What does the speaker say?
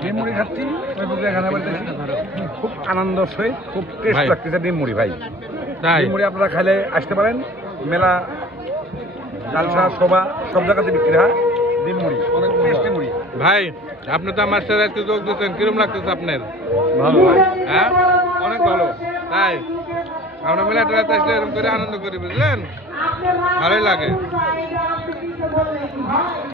ডিম মুড়ি খাচ্ছি ওই পুকুরে খানা বাড়িতে খুব আনন্দ সহিত খুব টেস্ট। লাগতেছে ডিম মুড়ি ভাই। ডিম মুড়ি আপনারা খাইলে আসতে পারেন। মেলা জালসা শোভা সব জায়গাতে বিক্রি হয় ডিম মুড়ি অনেক টেস্টি মুড়ি। ভাই আপনি তো আমার সাথে আজকে যোগ দিচ্ছেন কিরম লাগতেছে আপনার? ভালো ভাই। হ্যাঁ? অনেক ভালো। তাই? আমরা মেলা টেলাতে আসলে এরকম করে আনন্দ করি বুঝলেন? ভালোই লাগে।